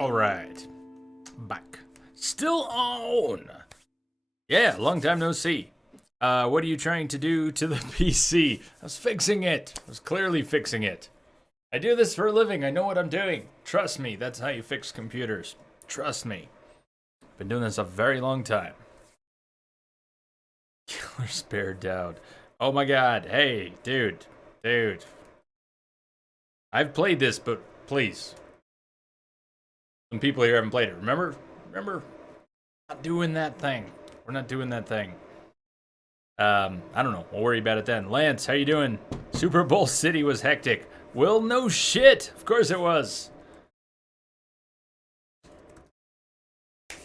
All right, back. Still on. Yeah, long time no see. What are you trying to do to the PC? I was fixing it. I was clearly fixing it. I do this for a living. I know what I'm doing. Trust me, that's how you fix computers. Trust me. Been doing this a very long time. Killer spare down. Oh my god. Hey, dude. I've played this, but please. Some people here haven't played it. Remember? Not doing that thing. We're not doing that thing. I don't know. We'll worry about it then. Lance, how you doing? Super Bowl City was hectic. Well, no shit. Of course it was.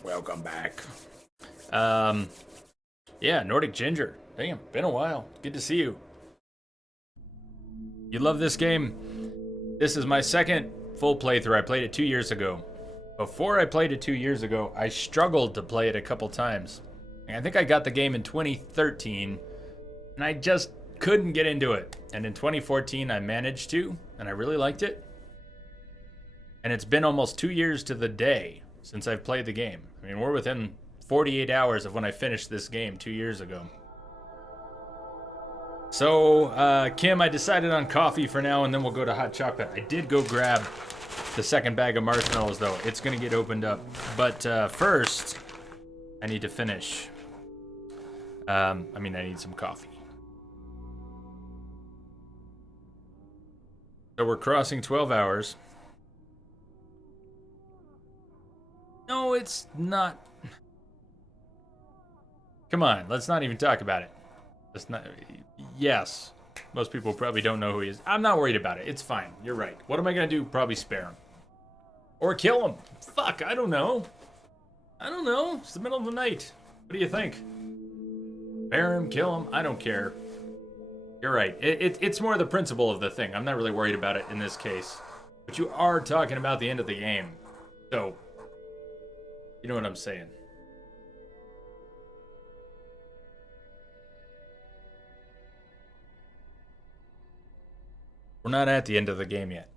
Welcome back. Yeah, Nordic Ginger. Damn, been a while. Good to see you. You love this game? This is my second full playthrough. I played it 2 years ago. Before I played it 2 years ago, I struggled to play it a couple times. I think I got the game in 2013, and I just couldn't get into it. And in 2014, I managed to, and I really liked it. And it's been almost 2 years to the day since I've played the game. I mean, we're within 48 hours of when I finished this game 2 years ago. So, Kim, I decided on coffee for now, and then we'll go to hot chocolate. I did go grab the second bag of marshmallows, though. It's going to get opened up. But first, I need to finish. I need some coffee. So we're crossing 12 hours. No, it's not. Come on, let's not even talk about it. It's not. Yes, most people probably don't know who he is. I'm not worried about it. It's fine. You're right. What am I gonna do? Probably spare him. Or kill him. Fuck, I don't know. It's the middle of the night. What do you think? Spare him, kill him, I don't care. You're right. It's more the principle of the thing. I'm not really worried about it in this case. But you are talking about the end of the game. So, you know what I'm saying. We're not at the end of the game yet.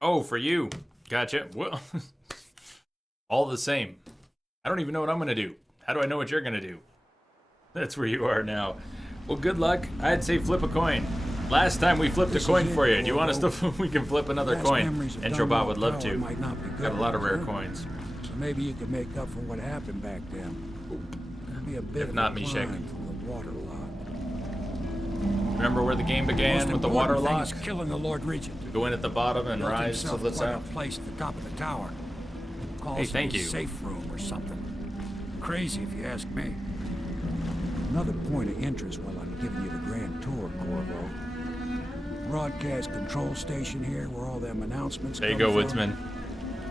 Oh, for you. Gotcha. Well, all the same. I don't even know what I'm going to do. How do I know what you're going to do? That's where you are now. Well, good luck. I'd say flip a coin. Last time we flipped a coin for you. Do you want us to? We can flip another coin. Entrobot would love to. Got a lot of rare coins. So maybe you can make up for what happened back then. It'll be a bit if not me, Shake. From the water lot. Remember where the game began with the water lock? Killing the Lord Regent. To go in at the bottom and rise to the top. Place at the top of the tower. Hey, thank you. Safe room or something. Crazy if you ask me. Another point of interest while I'm giving you the grand tour, Corvo. Broadcast control station here where all them announcements There you go, Woodsman.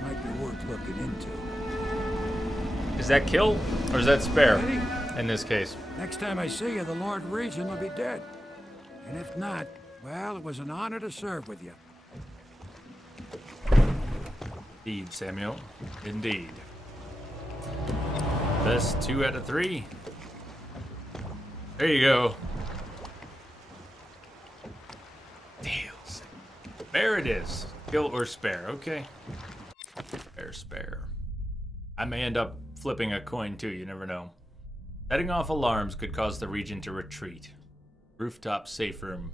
Might be worth looking into. Is that kill or is that spare? Ready? In this case. Next time I see you, the Lord Regent will be dead. And if not, well, it was an honor to serve with you. Indeed, Samuel. Indeed. Best 2 out of 3. There you go. Deals. Spare it is. Kill or spare. Okay. Spare. I may end up flipping a coin too. You never know. Setting off alarms could cause the region to retreat. Rooftop safe room.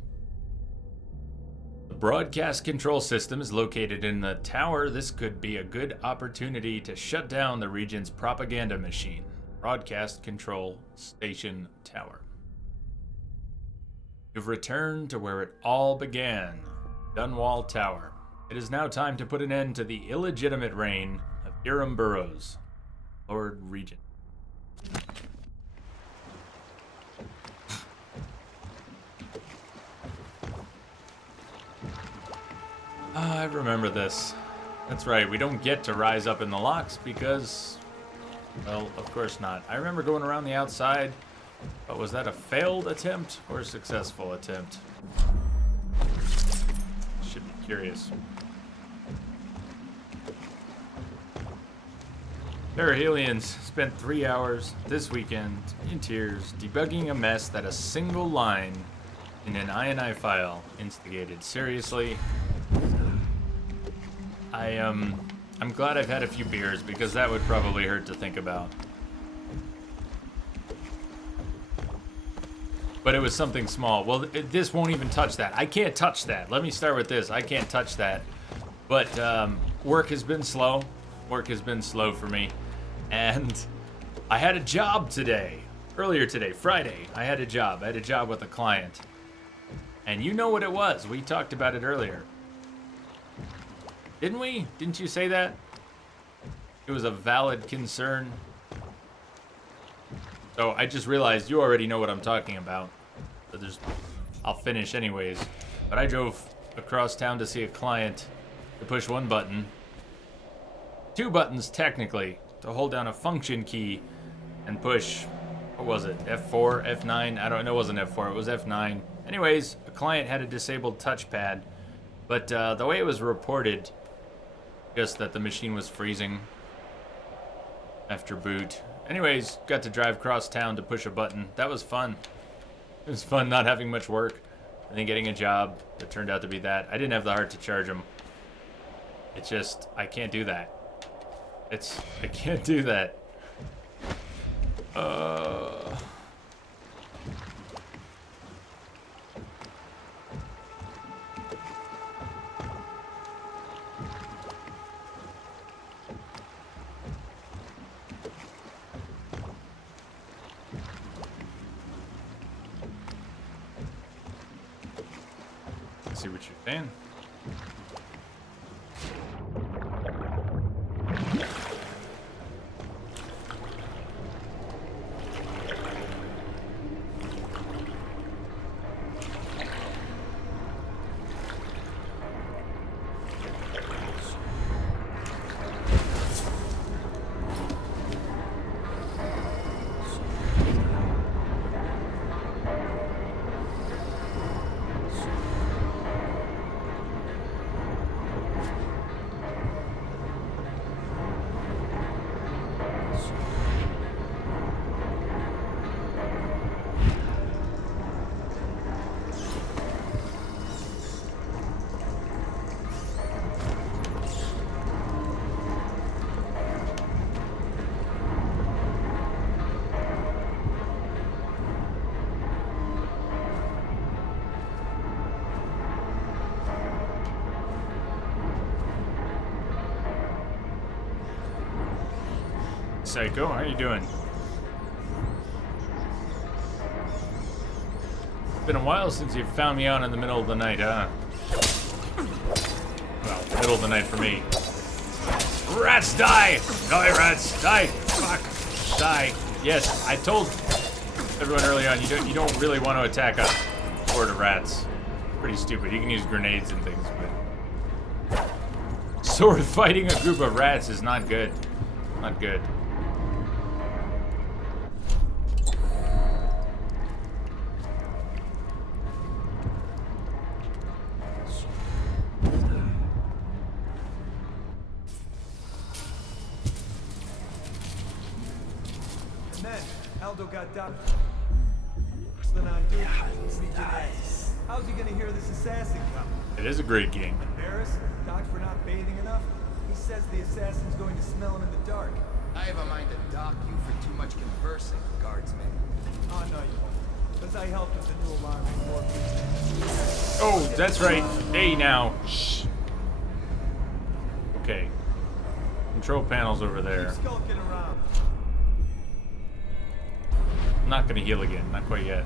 The broadcast control system is located in the tower. This could be a good opportunity to shut down the region's propaganda machine. Broadcast control station tower. You've returned to where it all began, Dunwall Tower. It is now time to put an end to the illegitimate reign of Hiram Burroughs, Lord Regent. I remember this. That's right, we don't get to rise up in the locks because, well, of course not. I remember going around the outside, but was that a failed attempt or a successful attempt? Should be curious. Perihelians spent 3 hours this weekend in tears debugging a mess that a single line In an INI file instigated. Seriously? I'm glad I've had a few beers because that would probably hurt to think about. But it was something small. Well, this won't even touch that. I can't touch that. Let me start with this. I can't touch that. But work has been slow. Work has been slow for me. And I had a job today. Earlier today, Friday, I had a job. I had a job with a client. And you know what it was. We talked about it earlier. Didn't we? Didn't you say that? It was a valid concern. So I just realized you already know what I'm talking about. So I'll finish anyways. But I drove across town to see a client to push one button. Two buttons, technically, to hold down a function key and push, what was it, F4, F9? I don't know, it wasn't F4, it was F9. Anyways, a client had a disabled touchpad, but the way it was reported, just that the machine was freezing after boot. Anyways, got to drive across town to push a button. That was fun. It was fun not having much work and then getting a job that turned out to be that. I didn't have the heart to charge him. It's just, I can't do that. I can't do that. See what you're saying. Psycho, how you doing? Been a while since you found me out in the middle of the night, huh? Well, middle of the night for me. Rats, die! Die, rats, die! Fuck, die! Yes, I told everyone early on, you don't really want to attack a horde of rats. Pretty stupid. You can use grenades and things, but sword fighting a group of rats is not good. Not good. Got done. Then I'm doing nice. How's he gonna hear this assassin coming? It is a great game. Embarrassed? Docked for not bathing enough? He says the assassin's going to smell him in the dark. I have a mind to dock you for too much conversing, guardsman. Oh, no, you won't. Because I helped with the new alarm before. Oh, that's right. Hey, now. Shh. Okay. Control panel's over there. Keep skulking around. I'm not gonna heal again. Not quite yet.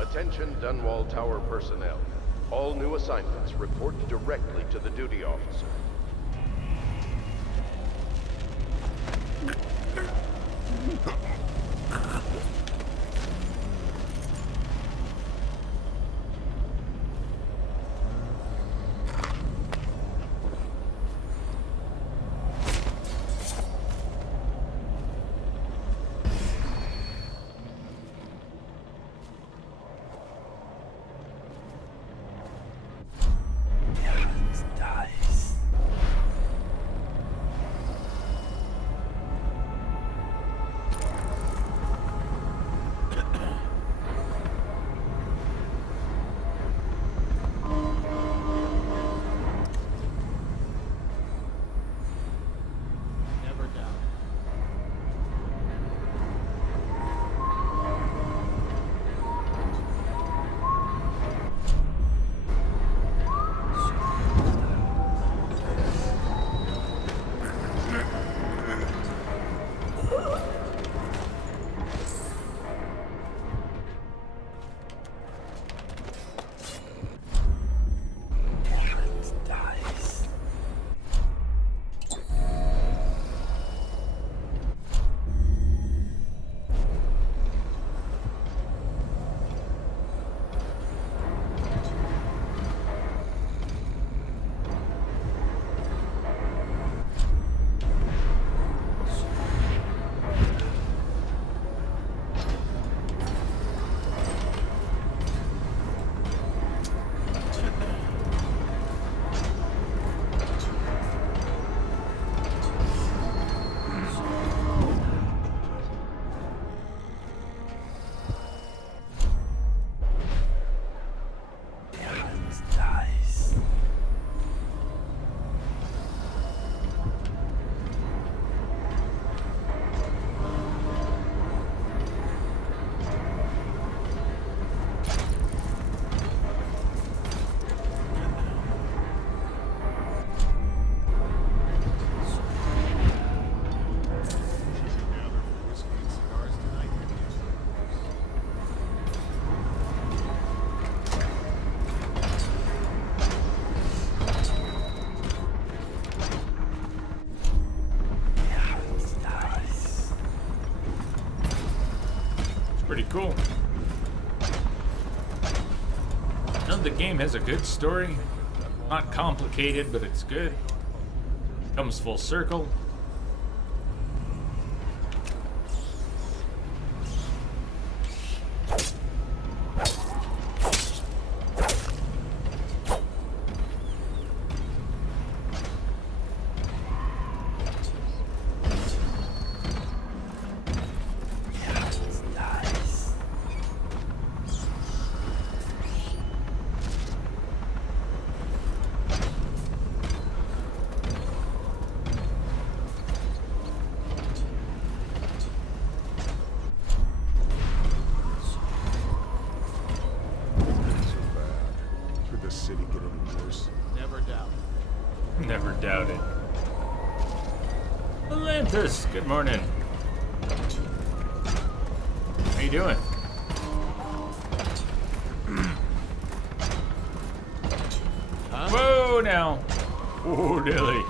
Attention Dunwall Tower personnel. All new assignments report directly to the duty officer. Pretty cool. Now the game has a good story. Not complicated, but it's good. Comes full circle. Could the city get any worse? Never doubt. Never doubted. Atlantis, good morning. How you doing? Whoa, now. Whoa, Dilly.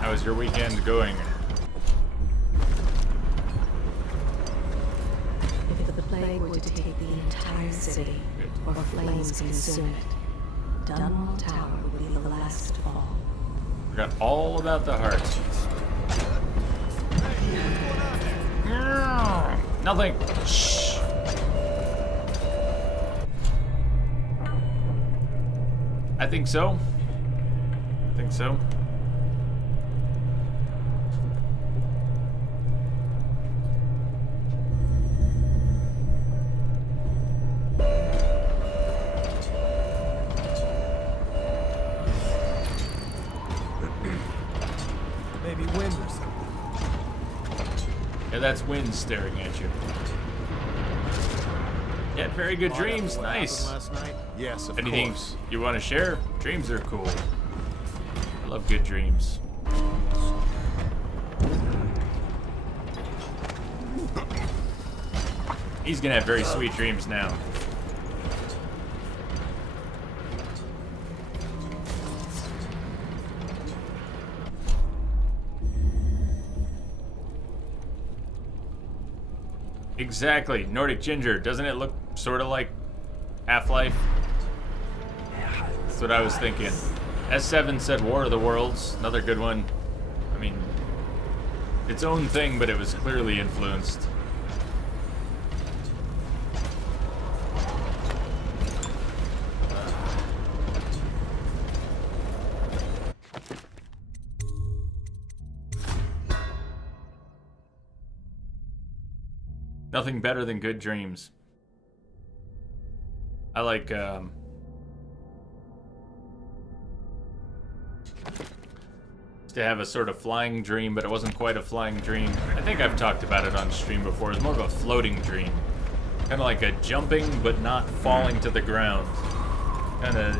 How's your weekend going? If the plague were to take the entire city, or flames consume it, Dunwall Tower would be the last to fall. Forgot all about the hearts. Nothing. Shh. I think so. I think so. Maybe wind or something. Yeah, that's wind staring at you. Yeah, very good dreams. What Nice. happened last night? Yes, of Anything course. you want to share? Dreams are cool. I love good dreams. He's gonna have very sweet dreams now. Exactly. Nordic Ginger. Doesn't it look sort of like Half-Life? That's what I was thinking. S7 said War of the Worlds. Another good one. I mean, its own thing, but it was clearly influenced. Nothing better than good dreams. I like, to have a sort of flying dream, but it wasn't quite a flying dream. I think I've talked about it on stream before. It's more of a floating dream. Kind of like a jumping, but not falling to the ground. Kind of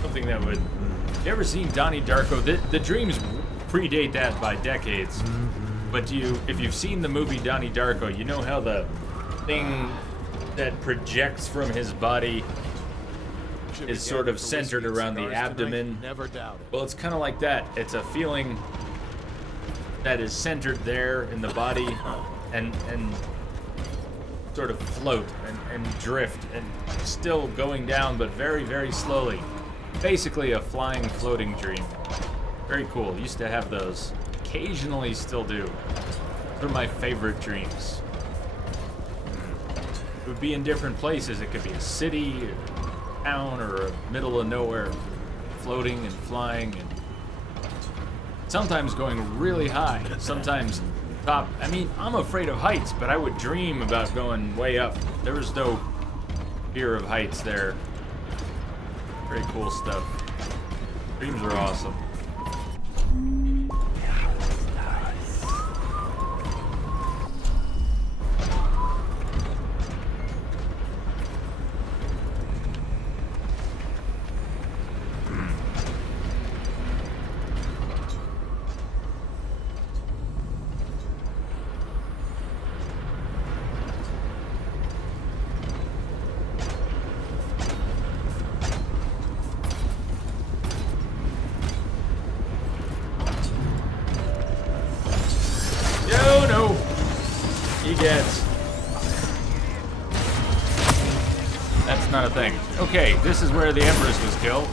something that would... You ever seen Donnie Darko? The dreams predate that by decades. But if you've seen the movie Donnie Darko, you know how the thing that projects from his body Should be is sort of gathered for centered whiskey and around the cigars tonight? abdomen. Never doubt it. Well, it's kind of like that. It's a feeling that is centered there in the body and sort of float and drift and still going down, but very, very slowly. Basically a flying, floating dream. Very cool. Used to have those. Occasionally still do. They're my favorite dreams. It would be in different places. It could be a city, a town, or a middle of nowhere, floating and flying, and sometimes going really high. Sometimes top. I mean, I'm afraid of heights, but I would dream about going way up. There was no fear of heights there. Very cool stuff. Dreams are awesome. not a thing. Okay, this is where the Empress was killed.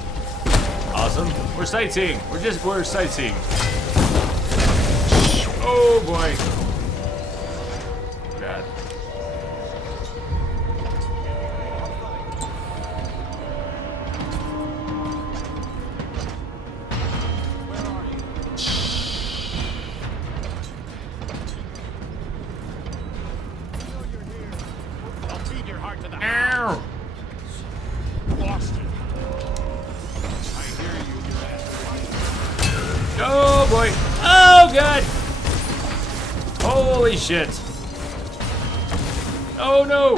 Awesome. We're sightseeing. We're sightseeing. Oh boy. God. Ow! Lost it. Oh boy! Oh god! Holy shit! Oh no!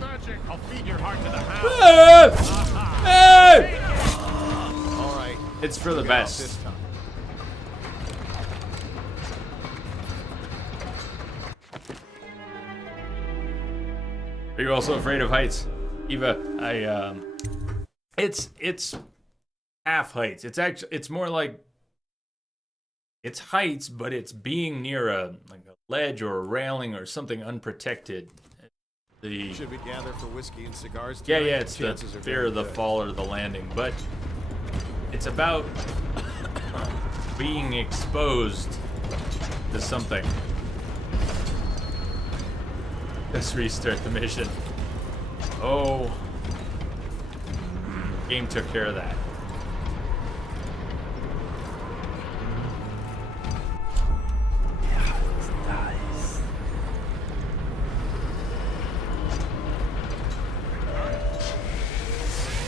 Magic. I'll feed your heart to the hound. Ah! Ah! All right. It's for the Get off best. this time. Are you also afraid of heights? Eva, it's half heights. It's more like it's heights, but it's being near a ledge or a railing or something unprotected. Should we gather for whiskey and cigars Yeah, tonight? it's the Chances are fear very of the good. fall or the landing, but it's about being exposed to something. Let's restart the mission. Oh. Game took care of that.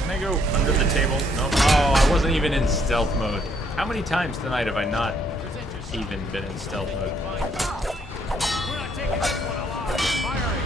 Can I go under the table? No. Oh, I wasn't even in stealth mode. How many times tonight have I not even been in stealth mode? We're not taking this one alive. Firing.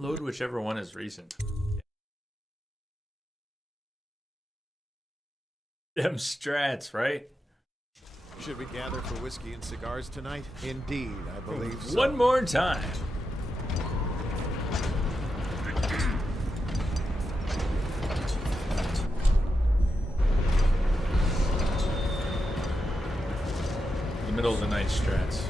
Load whichever one is recent. Them strats, right? Should we gather for whiskey and cigars tonight? Indeed, I believe so. One more time. The middle of the night strats.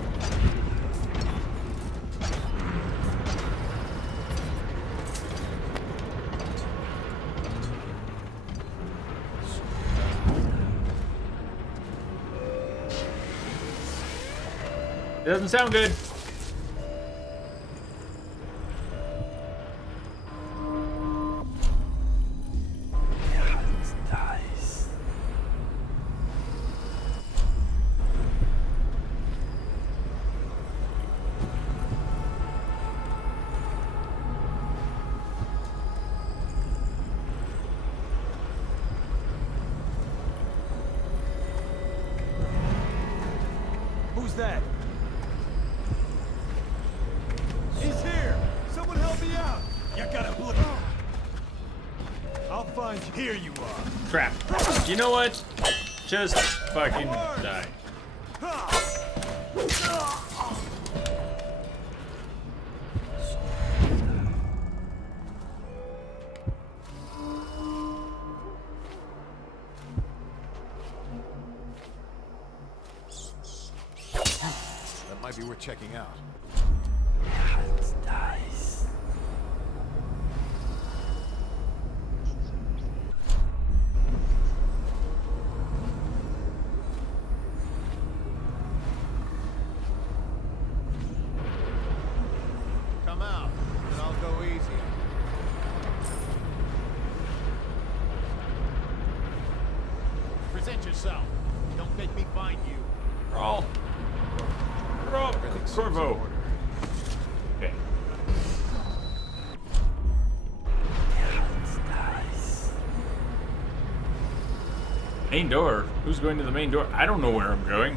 It doesn't sound good. Who's that? He's here! Someone help me out! You gotta blow. I'll find you. Here you are. Crap. You know what? Just fucking die. That might be worth checking out. Come out, and I'll go easy. Present yourself. Don't make me find you. Crawl. Crawl. Everything's Corvo. in order. Okay. Main door? Who's going to the main door? I don't know where I'm going.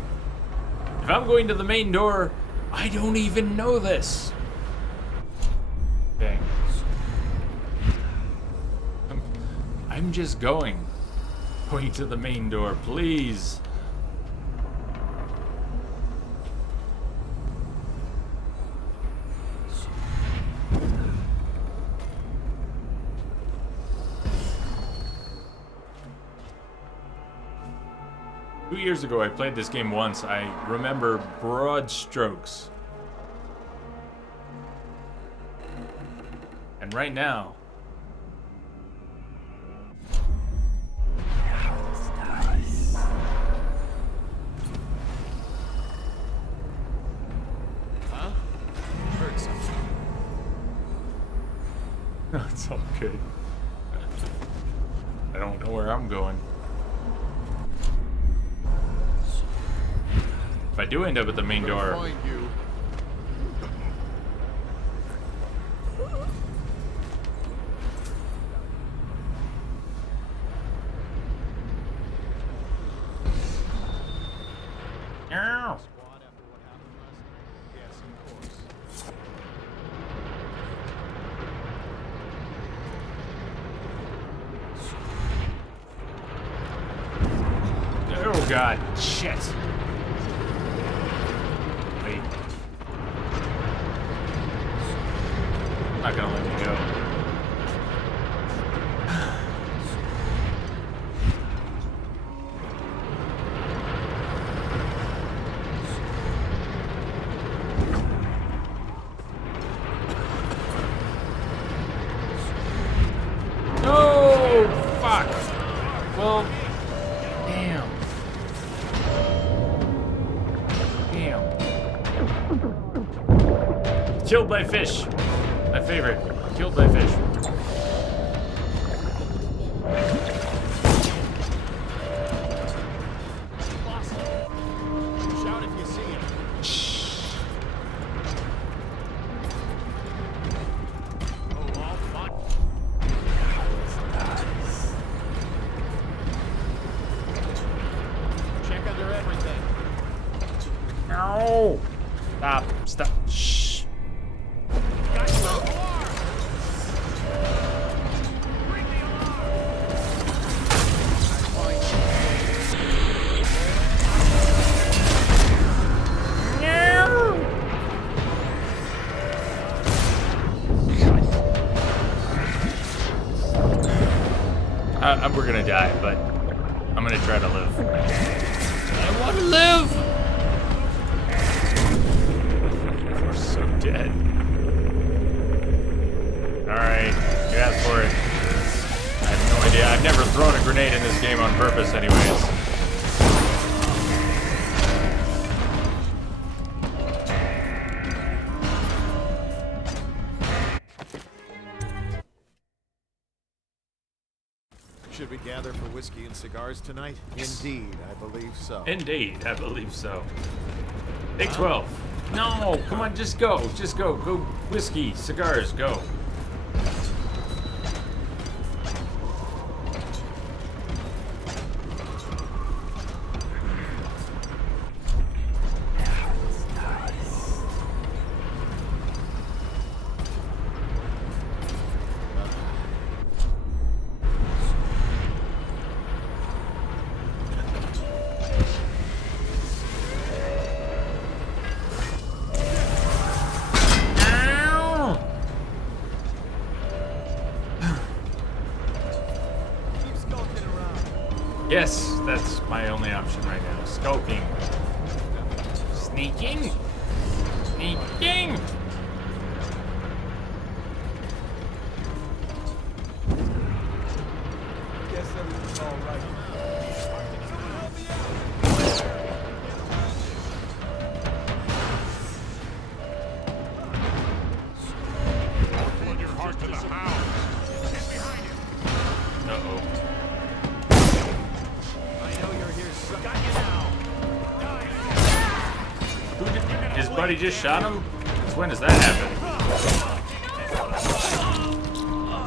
If I'm going to the main door, I don't even know this. Dang. I'm just going. Going to the main door, please. 2 years ago, I played this game once. I remember broad strokes. And right now... Huh? Heard something. No, it's all good. I don't know where I'm going. If I do end up at the main door... Find you. Ow! Squad after what happened last night? Yes, of course. Oh god, shit. Wait. Not gonna let me go. No! Fuck! Well, damn. Damn. Killed by fish. My favorite. Killed by fish. Shout if you see him. Oh, all fun. Check under everything. No! Stop. Stop. Shh. Got you. Alarm! Ring the We're gonna die, but I'm gonna try to live. I want to live! We're so dead. Alright, you asked for it. I have no idea. I've never thrown a grenade in this game on purpose anyways. Should we gather for whiskey and cigars tonight? Indeed, I believe so. Indeed, I believe so. Take 12. No, come on, just go. Just go. Go whiskey, cigars, go. Keep skulking around. Yes, that's my only option right now. Skulking. Sneaking. Sneaking. Guess everything's all right. Someone help me out. Uh-oh. I know you're here, so got you now. His buddy just shot him? Since when does that happen?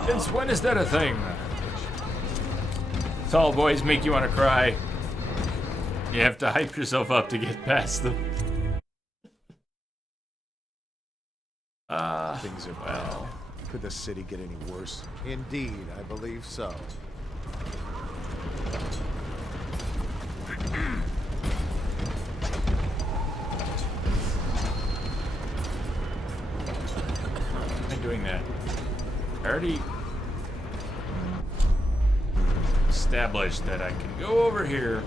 Since when is that a thing? Tall boys make you want to cry. You have to hype yourself up to get past them. Things are bad. Could the city get any worse? Indeed, I believe so. Am I doing that? I already established that I can go over here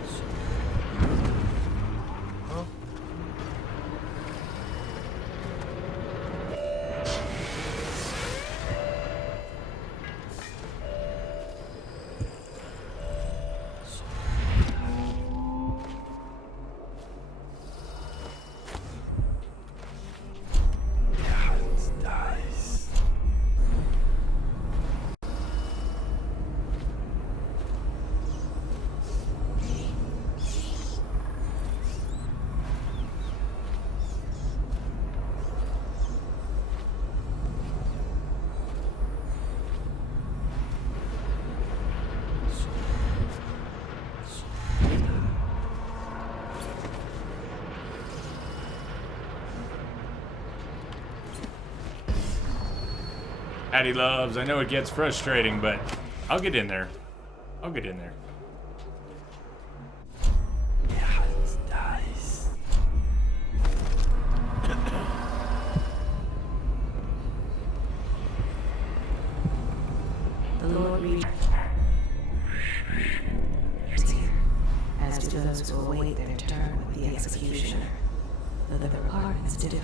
Addie loves. I know it gets frustrating, but I'll get in there. I'll get in there. The Lord reads as do those who await their turn with the executioner, though their pardons differ.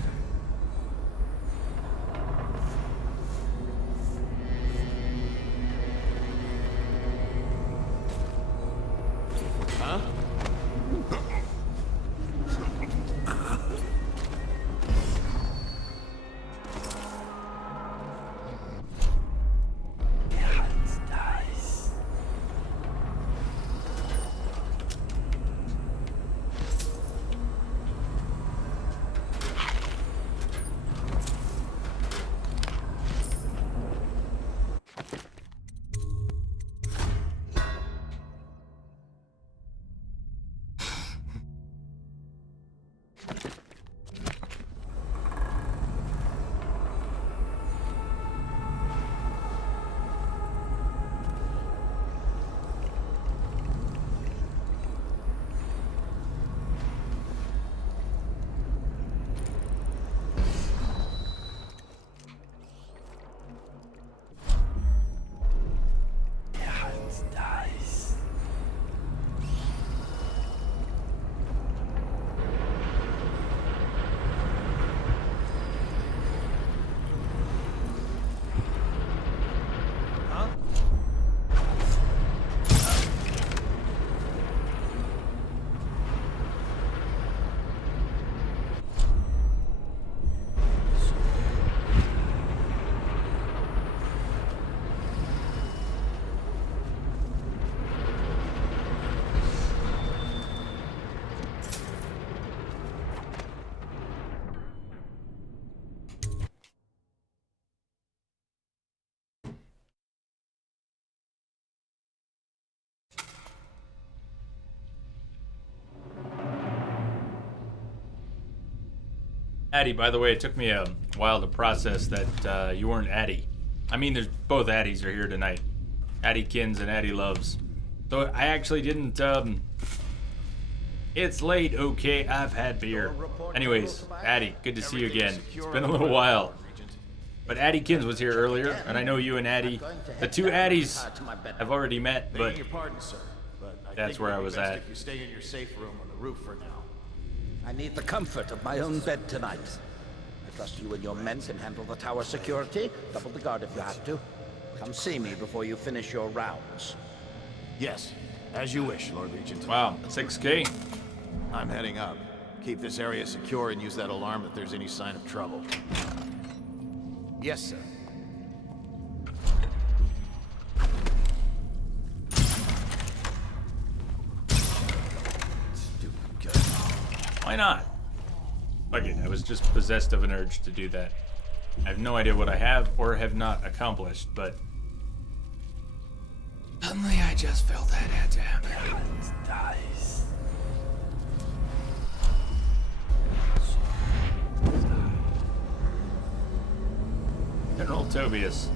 Addie, by the way, it took me a while to process that you weren't Addie. I mean, there's both Addies are here tonight. Addie-kins and Addie loves. So I actually didn't, It's late, okay, I've had beer. Anyways, Addie, good to see you again. It's been a little while. But Addie-kins was here earlier, and I know you and Addie, the two Addies, have already met, but Begging your pardon, sir, but I that's think where it I would was be best at. If you stay in your safe room on the roof for now. I need the comfort of my own bed tonight. I trust you and your men can handle the tower security. Double the guard if you have to. Come see me before you finish your rounds. Yes, as you wish, Lord Regent. Wow, 6K. I'm heading up. Keep this area secure and use that alarm if there's any sign of trouble. Yes, sir. Why not? Fuck it, I was just possessed of an urge to do that. I have no idea what I have or have not accomplished, but suddenly I just felt that had to happen. Dice. General Tobias.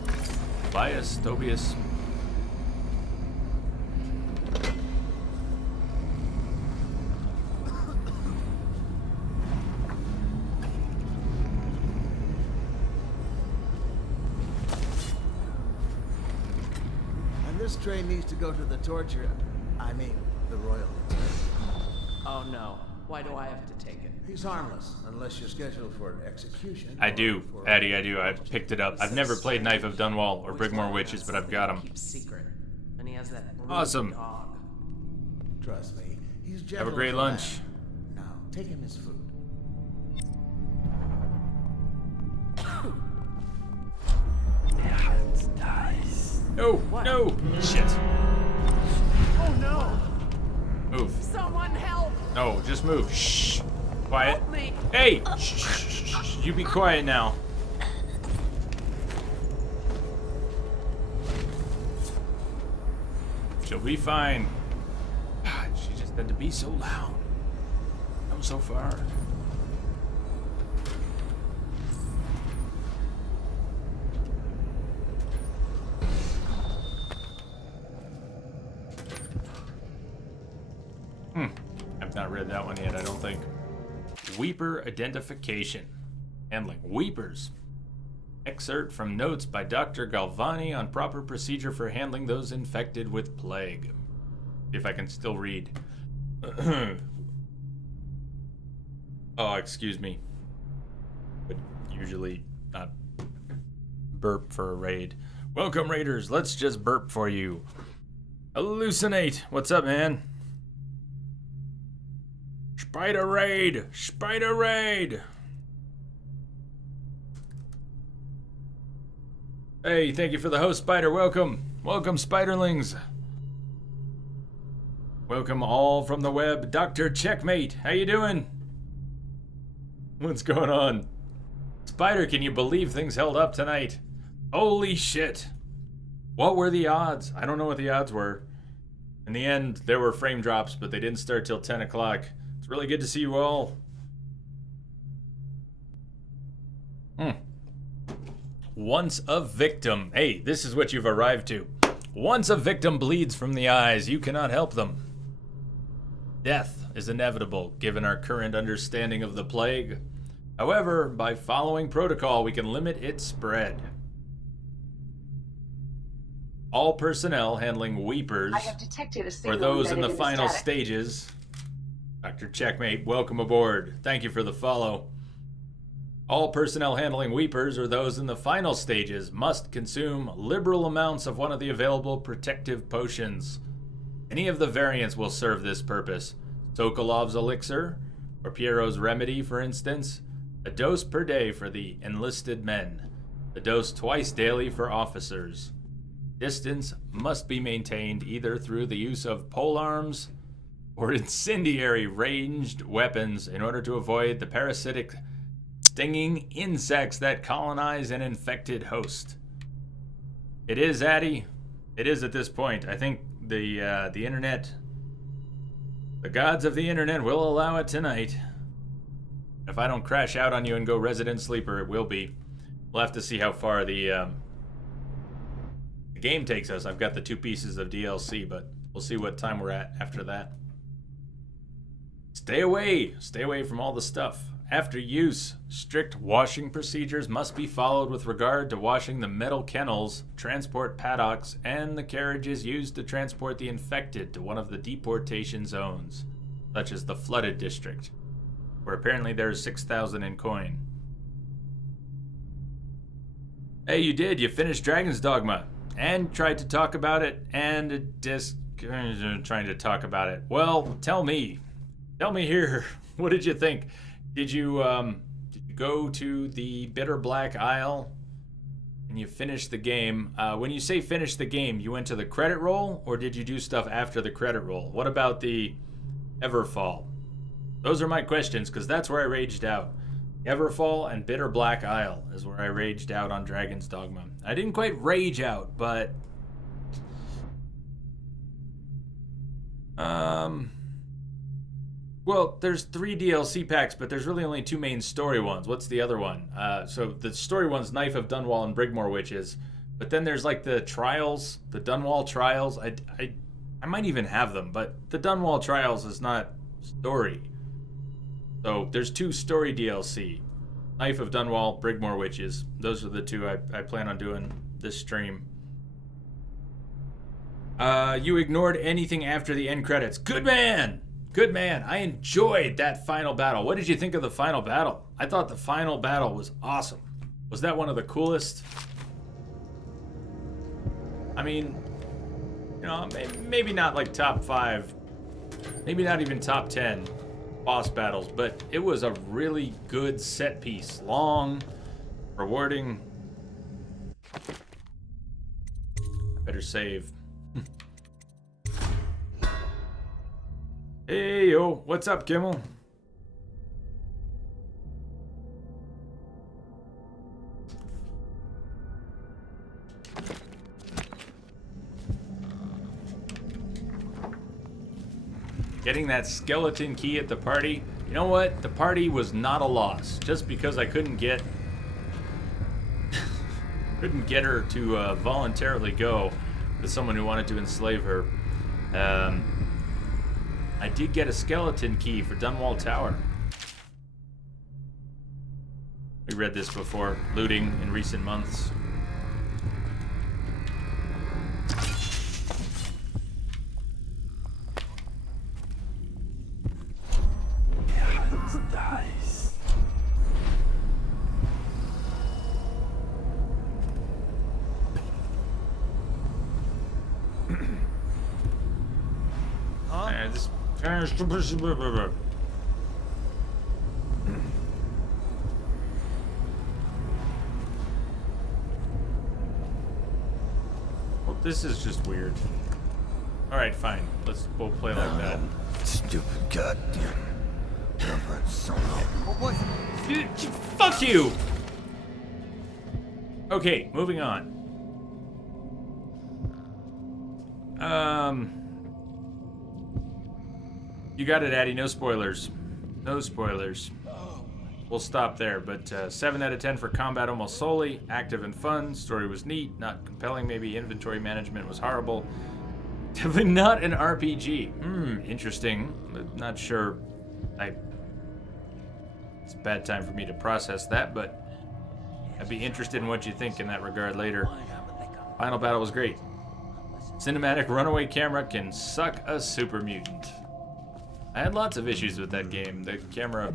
Tobias, Tobias. And this train needs to go to the torture. I mean, the royal. Oh no. Why do I have to take it? He's harmless, unless you're scheduled for an execution. I do, Addie, I do. I picked it up. I've never played Knife of Dunwall or Brigmore Witches, but I've got them. Keeps secret. And he has that Awesome. dog. Trust me, he's gentle. Have a great as a lunch. lamb. Now, take him his food. No, no, shit. Oh no! Move. Someone help! No, just move. Shh. Quiet. Help me! Hey! Shh, shh, shh, shh. You be quiet now. She'll be fine. God, she just had to be so loud. Come so far. not read that one yet, I don't think. Weeper identification. Handling weepers. Excerpt from notes by Dr. Galvani on proper procedure for handling those infected with plague. See if I can still read. Oh, excuse me. But usually not burp for a raid. Welcome, raiders. Let's just burp for you. Hallucinate. What's up, man? Spider raid. Spider raid. Hey, thank you for the host, Spider. Welcome. Welcome, Spiderlings. Welcome all from the web. Dr. Checkmate. How you doing? What's going on? Spider, can you believe things held up tonight? Holy shit. What were the odds? I don't know what the odds were. In the end, there were frame drops, but they didn't start till 10 o'clock. It's really good to see you all. Once a victim. Hey, this is what you've arrived to. Once a victim bleeds from the eyes, you cannot help them. Death is inevitable, given our current understanding of the plague. However, by following protocol, we can limit its spread. All personnel handling weepers, I have detected a or signal those in the embedded final static. stages. Dr. Checkmate, welcome aboard. Thank you for the follow. All personnel handling weepers, or those in the final stages, must consume liberal amounts of one of the available protective potions. Any of the variants will serve this purpose. Sokolov's elixir, or Piero's remedy, for instance. A dose per day for the enlisted men. A dose twice daily for officers. Distance must be maintained either through the use of polearms or incendiary ranged weapons in order to avoid the parasitic stinging insects that colonize an infected host. It is, Addy. It is at this point. I think the internet, the gods of the internet will allow it tonight. If I don't crash out on you and go resident sleeper, it will be. We'll have to see how far the game takes us. I've got the 2 pieces of DLC, but we'll see what time we're at after that. Stay away from all the stuff. After use, strict washing procedures must be followed with regard to washing the metal kennels, transport paddocks, and the carriages used to transport the infected to one of the deportation zones, such as the flooded district, where apparently there's 6,000 in coin. Hey, you did. You finished Dragon's Dogma and tried to talk about it and trying to talk about it. Well, tell me here, what did you think? Did you go to the Bitter Black Isle and you finished the game? When you say finish the game, you went to the credit roll, or did you do stuff after the credit roll? What about the Everfall? Those are my questions, because that's where I raged out. Everfall and Bitter Black Isle is where I raged out on Dragon's Dogma. I didn't quite rage out, but well, there's 3 DLC packs, but there's really only 2 main story ones. What's the other one? So the story one's Knife of Dunwall and Brigmore Witches, but then there's like the trials, the Dunwall trials. I might even have them, but the Dunwall trials is not story. So there's 2 story DLC. Knife of Dunwall, Brigmore Witches. Those are the 2 I plan on doing this stream. You ignored anything after the end credits. Good man! Good man. I enjoyed that final battle. What did you think of the final battle? I thought the final battle was awesome. Was that one of the coolest? I mean, you know, maybe not like top 5, maybe not even top 10 boss battles, but it was a really good set piece. Long, rewarding. I better save. Hey, yo, what's up, Kimmel? Getting that skeleton key at the party. You know what? The party was not a loss. Just because I couldn't get her to voluntarily go with someone who wanted to enslave her. I did get a skeleton key for Dunwall Tower. We read this before. Looting in recent months. Nice. This. Well, this is just weird. All right, fine. We'll play like that. Stupid goddamn. Dude, fuck you! Okay, moving on. You got it, Addy. No spoilers. No spoilers. We'll stop there, but 7 out of 10 for combat almost solely. Active and fun. Story was neat, not compelling. Maybe inventory management was horrible. Definitely not an RPG. Interesting. But not sure. It's a bad time for me to process that, but I'd be interested in what you think in that regard later. Final battle was great. Cinematic runaway camera can suck a super mutant. I had lots of issues with that game. The camera...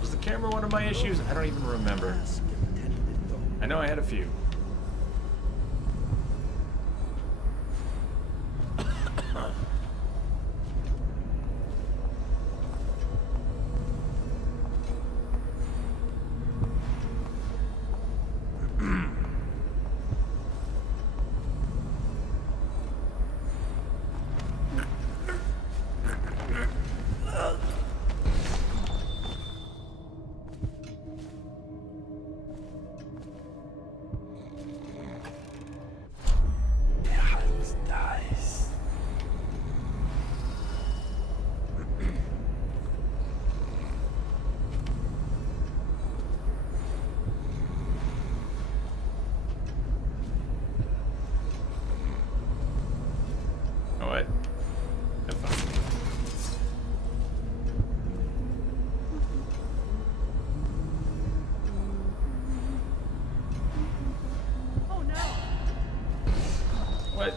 Was the camera one of my issues? I don't even remember. I know I had a few.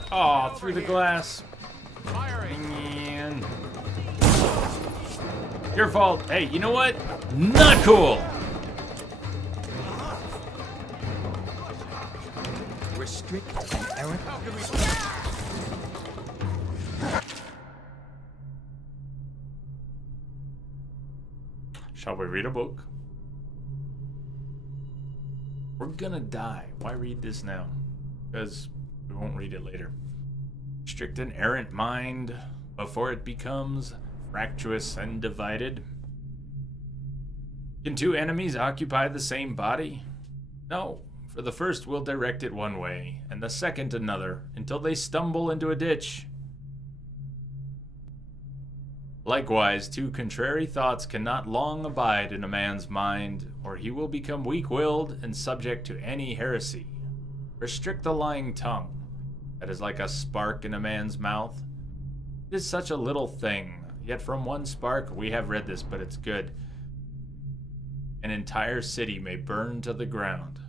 Oh, through the glass. Man. Your fault. Hey, you know what? Not cool. Restrict an errant. Shall we read a book? We're gonna die. Why read this now? Because we won't read it later. Restrict an errant mind before it becomes fractious and divided. Can two enemies occupy the same body? No, for the first will direct it one way, and the second another, until they stumble into a ditch. Likewise, two contrary thoughts cannot long abide in a man's mind, or he will become weak-willed and subject to any heresy. Restrict the lying tongue. That is like a spark in a man's mouth. It is such a little thing, yet from one spark, we have read this, but it's good. An entire city may burn to the ground.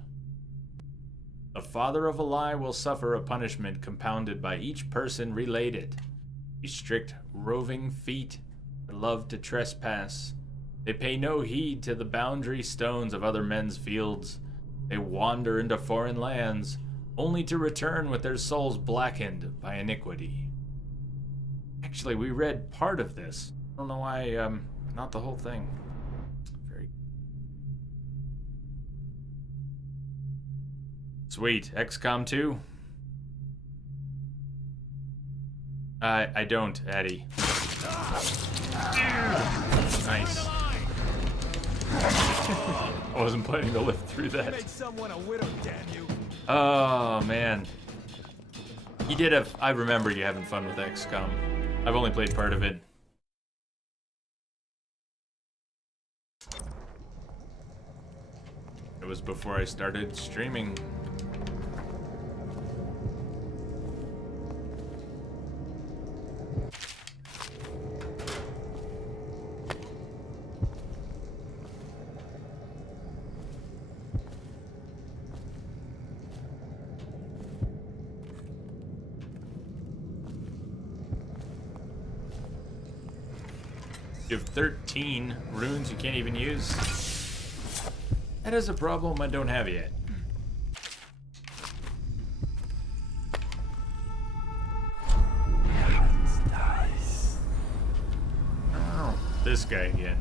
The father of a lie will suffer a punishment compounded by each person related. Restrict roving feet that love to trespass. They pay no heed to the boundary stones of other men's fields. They wander into foreign lands, only to return with their souls blackened by iniquity. Actually, we read part of this. I don't know why, not the whole thing. Very sweet. XCOM 2? I don't, Addy. Nice. I wasn't planning to live through that. Make someone a widow, damn you. Oh, man. You did have... I remember you having fun with XCOM. I've only played part of it. It was before I started streaming. have 13 runes you can't even use. That is a problem I don't have yet. Nice. Oh, this guy again.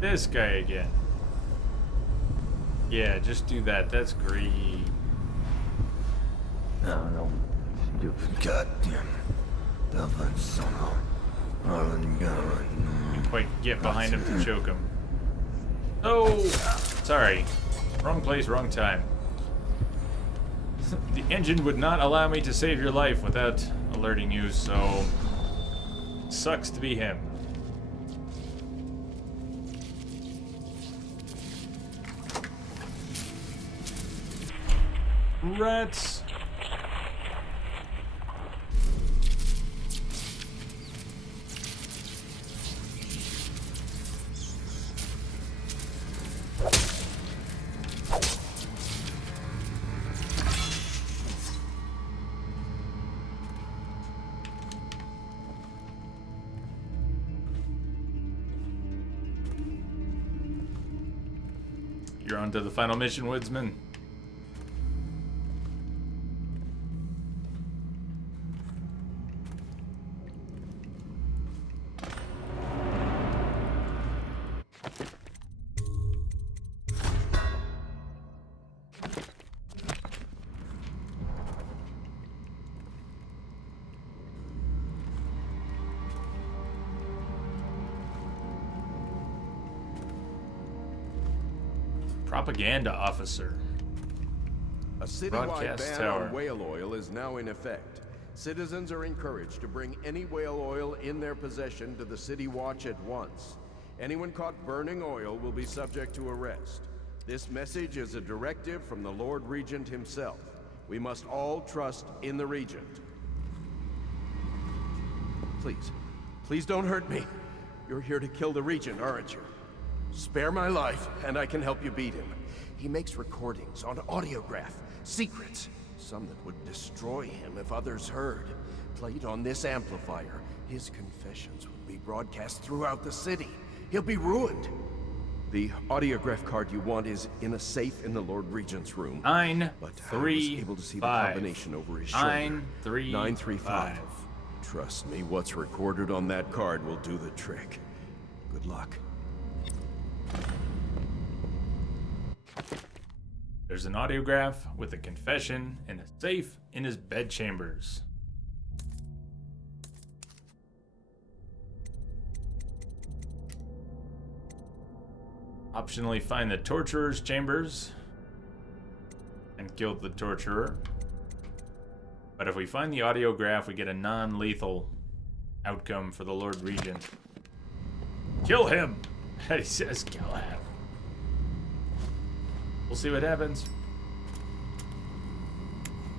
This guy again. Yeah, just do that. That's greed. No. You goddamn. Didn't quite get behind him to choke him. Oh! Sorry. Wrong place, wrong time. The engine would not allow me to save your life without alerting you, so... Sucks to be him. Rats! You're on to the final mission, Woodsman. Propaganda officer. A citywide Broadcast ban tower. on whale oil is now in effect. Citizens are encouraged to bring any whale oil in their possession to the City Watch at once. Anyone caught burning oil will be subject to arrest. This message is a directive from the Lord Regent himself. We must all trust in the Regent. Please don't hurt me. You're here to kill the Regent, aren't you? Spare my life, and I can help you beat him. He makes recordings on audiograph, secrets, some that would destroy him if others heard. Played on this amplifier, his confessions would be broadcast throughout the city. He'll be ruined. The audiograph card you want is in a safe in the Lord Regent's room. 935. Able to see the combination over his shoulder. 935. Trust me, what's recorded on that card will do the trick. Good luck. There's an audiograph with a confession and a safe in his bedchambers. Optionally find the torturer's chambers and kill the torturer. But if we find the audiograph, we get a non-lethal outcome for the Lord Regent. Kill him! He says kill him. We'll see what happens.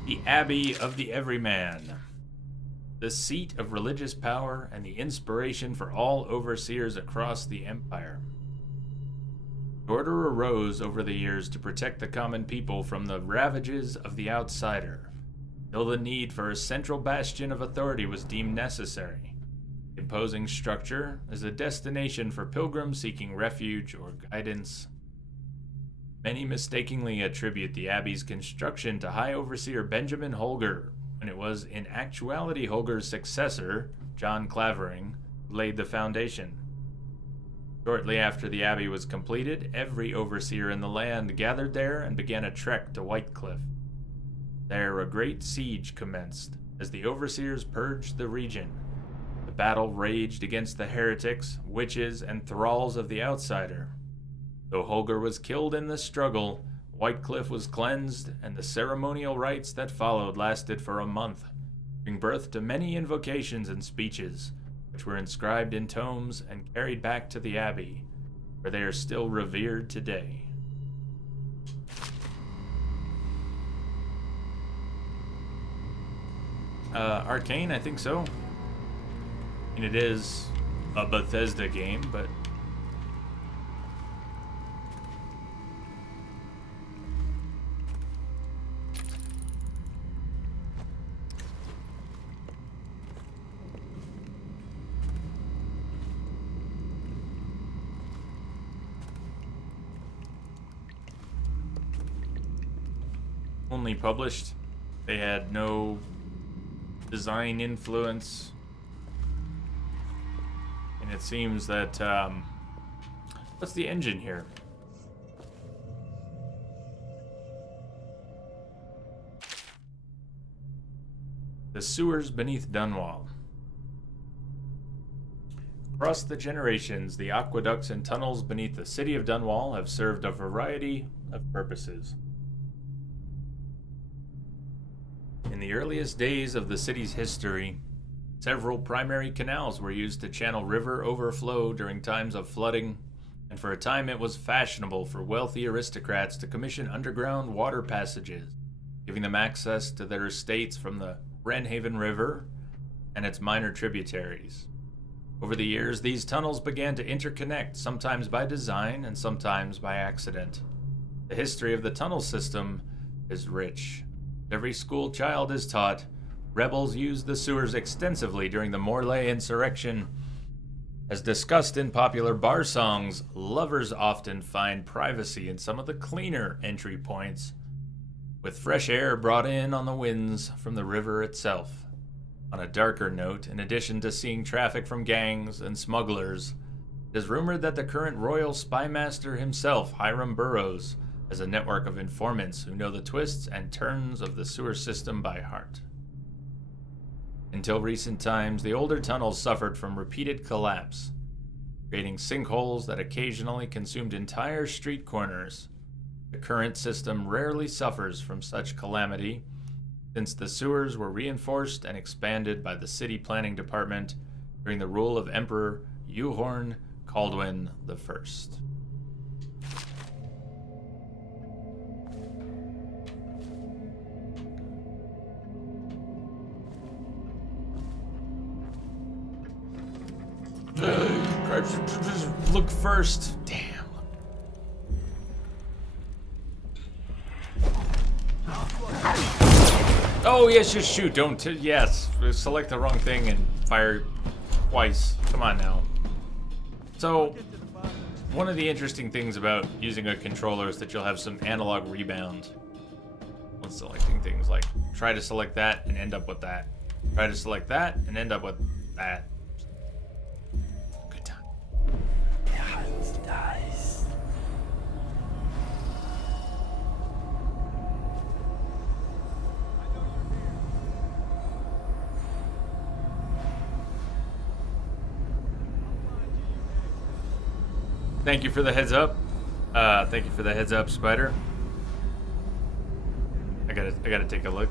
The Abbey of the Everyman. The seat of religious power and the inspiration for all overseers across the empire. The order arose over the years to protect the common people from the ravages of the outsider, till the need for a central bastion of authority was deemed necessary. The imposing structure is a destination for pilgrims seeking refuge or guidance. Many mistakenly attribute the abbey's construction to High Overseer Benjamin Holger, when it was in actuality Holger's successor, John Clavering, who laid the foundation. Shortly after the abbey was completed, every overseer in the land gathered there and began a trek to Whitecliff. There a great siege commenced, as the overseers purged the region. The battle raged against the heretics, witches, and thralls of the outsider. Though Holger was killed in the struggle, Whitecliff was cleansed, and the ceremonial rites that followed lasted for a month, giving birth to many invocations and speeches, which were inscribed in tomes and carried back to the abbey, where they are still revered today. Arcane, I think so. I mean, it is a Bethesda game, but only published. They had no design influence. And it seems that, what's the engine here? The sewers beneath Dunwall. Across the generations, the aqueducts and tunnels beneath the city of Dunwall have served a variety of purposes. In the earliest days of the city's history, several primary canals were used to channel river overflow during times of flooding, and for a time it was fashionable for wealthy aristocrats to commission underground water passages, giving them access to their estates from the Wrenhaven River and its minor tributaries. Over the years, these tunnels began to interconnect, sometimes by design and sometimes by accident. The history of the tunnel system is rich. Every school child is taught rebels used the sewers extensively during the Morley insurrection. As discussed in popular bar songs, lovers often find privacy in some of the cleaner entry points, with fresh air brought in on the winds from the river itself. On a darker note, in addition to seeing traffic from gangs and smugglers, it is rumored that the current royal spymaster himself, Hiram Burrows, has a network of informants who know the twists and turns of the sewer system by heart. Until recent times, the older tunnels suffered from repeated collapse, creating sinkholes that occasionally consumed entire street corners. The current system rarely suffers from such calamity, since the sewers were reinforced and expanded by the city planning department during the rule of Emperor Euhorn Caldwin I. Look first. Damn. Oh, yes, just shoot. Don't. Yes. Select the wrong thing and fire twice. Come on now. So, one of the interesting things about using a controller is that you'll have some analog rebound when selecting things. Like, try to select that and end up with that. Try to select that and end up with that. Good time. Dies. Thank you for the heads up. Thank you for the heads up, Spider. I gotta take a look.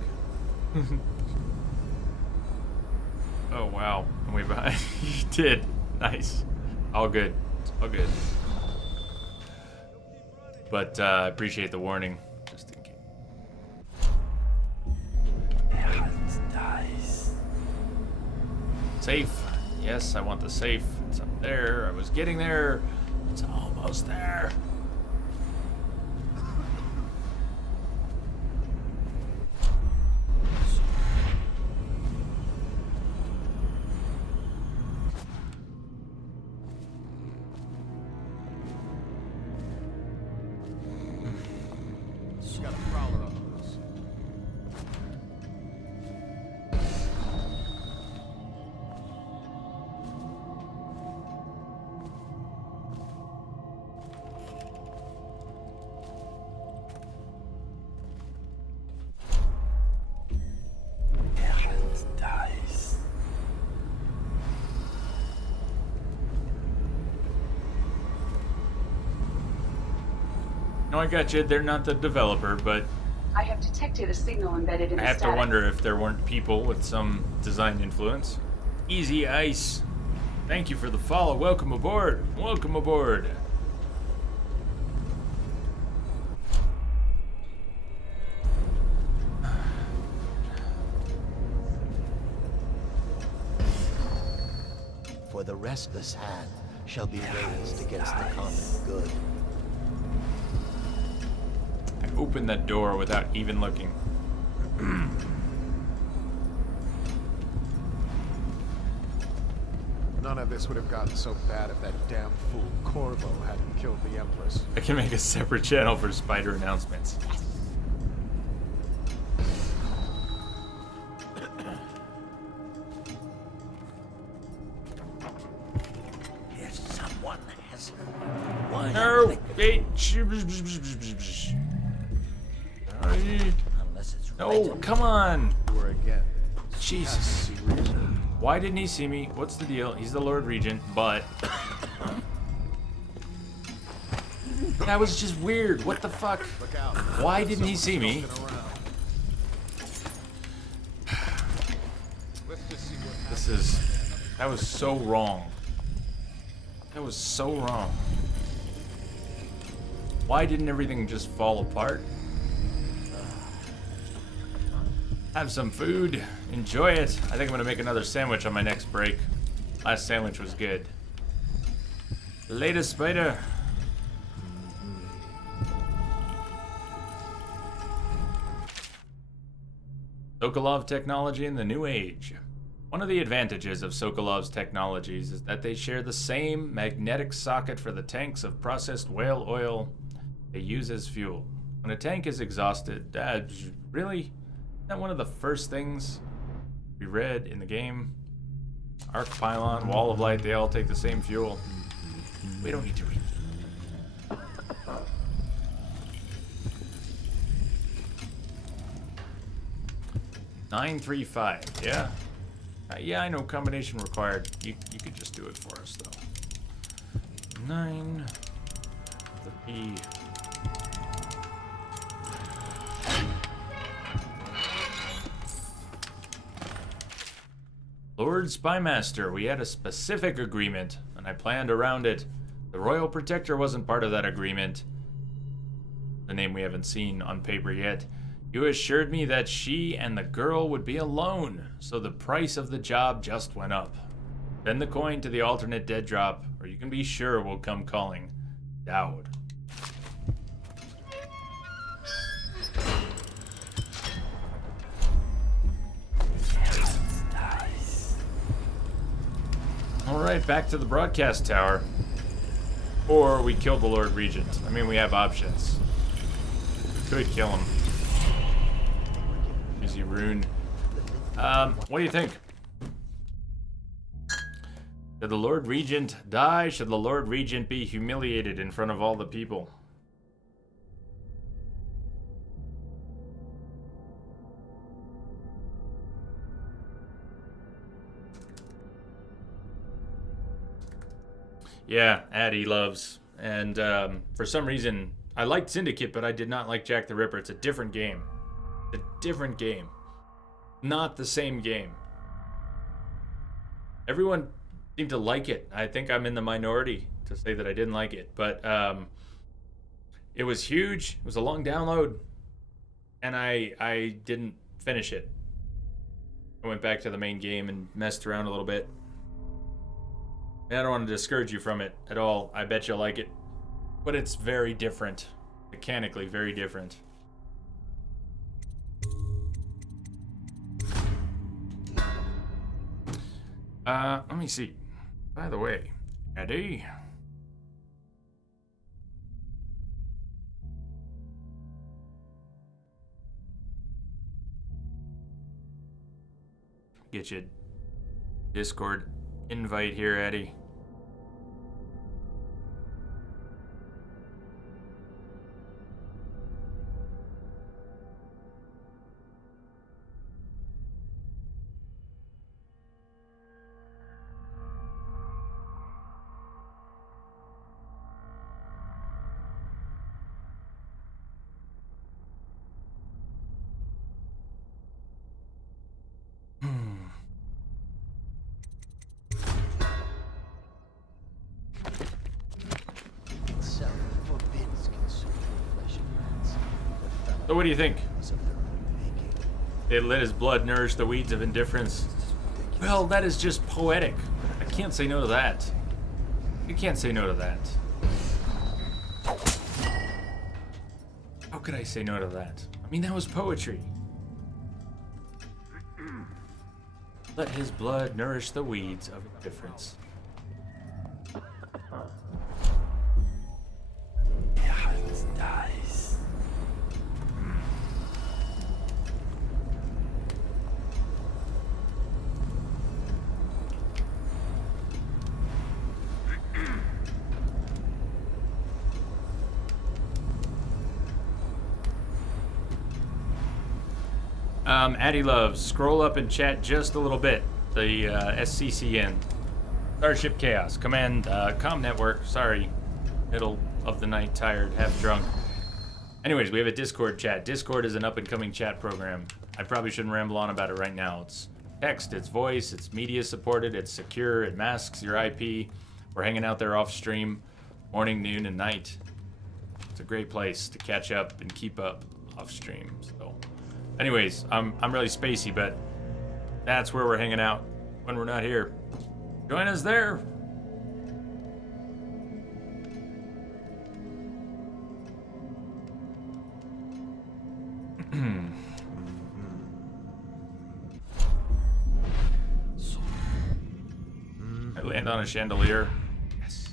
Oh wow, I'm way behind. You did. Nice. All good. All good. But I appreciate the warning. Just in case. Dies. Safe. Yes, I want the safe. It's up there. I was getting there. It's almost there. Got a prowler on the loose. Dies. No, I got you. They're not the developer, but I have detected a signal embedded in I the have static. to wonder if there weren't people with some design influence. Easy Ice. Thank you for the follow. Welcome aboard. Welcome aboard. For the restless hand shall be raised against the common good. I opened that door without even looking. None of this would have gotten so bad if that damn fool Corvo hadn't killed the Empress. I can make a separate channel for spider announcements. No! Wait! No, come on! Jesus. Why didn't he see me? What's the deal? He's the Lord Regent, but... That was just weird. What the fuck? Why didn't he see me? That was so wrong. That was so wrong. Why didn't everything just fall apart? Have some food. Enjoy it. I think I'm gonna make another sandwich on my next break. Last sandwich was good. Later, spider. Sokolov technology in the new age. One of the advantages of Sokolov's technologies is that they share the same magnetic socket for the tanks of processed whale oil they use as fuel. When a tank is exhausted, really? Isn't that one of the first things we read in the game? Arc pylon, wall of light, they all take the same fuel. We don't need to read. $935, yeah. Yeah, I know combination required. You could just do it for us though. 9 the P. Lord Spymaster, we had a specific agreement, and I planned around it. The Royal Protector wasn't part of that agreement. The name we haven't seen on paper yet. You assured me that she and the girl would be alone, so the price of the job just went up. Send the coin to the alternate dead drop, or you can be sure we'll come calling. Dowd. Alright, back to the broadcast tower. Or we kill the Lord Regent. I mean, we have options. Could kill him. Easy rune. What do you think? Should the Lord Regent die? Should the Lord Regent be humiliated in front of all the people? Yeah, Addie loves. And for some reason, I liked Syndicate, but I did not like Jack the Ripper. It's a different game. A different game. Not the same game. Everyone seemed to like it. I think I'm in the minority to say that I didn't like it. But it was huge. It was a long download. And I didn't finish it. I went back to the main game and messed around a little bit. And I don't want to discourage you from it at all. I bet you'll like it. But it's very different. Mechanically, very different. Let me see. By the way, Eddie. Get you a Discord invite here, Eddie. So what do you think? They let his blood nourish the weeds of indifference. Well, that is just poetic. I can't say no to that. You can't say no to that. How could I say no to that? I mean, that was poetry. Let his blood nourish the weeds of indifference. Addy Loves, scroll up and chat just a little bit. The SCCN. Starship Chaos. Command, Com Network. Sorry. Middle of the night, tired, half drunk. Anyways, we have a Discord chat. Discord is an up-and-coming chat program. I probably shouldn't ramble on about it right now. It's text, it's voice, it's media supported, it's secure, it masks your IP. We're hanging out there off stream, morning, noon, and night. It's a great place to catch up and keep up off stream. So, anyways, I'm really spacey, but that's where we're hanging out when we're not here. Join us there. I land on a chandelier. Yes.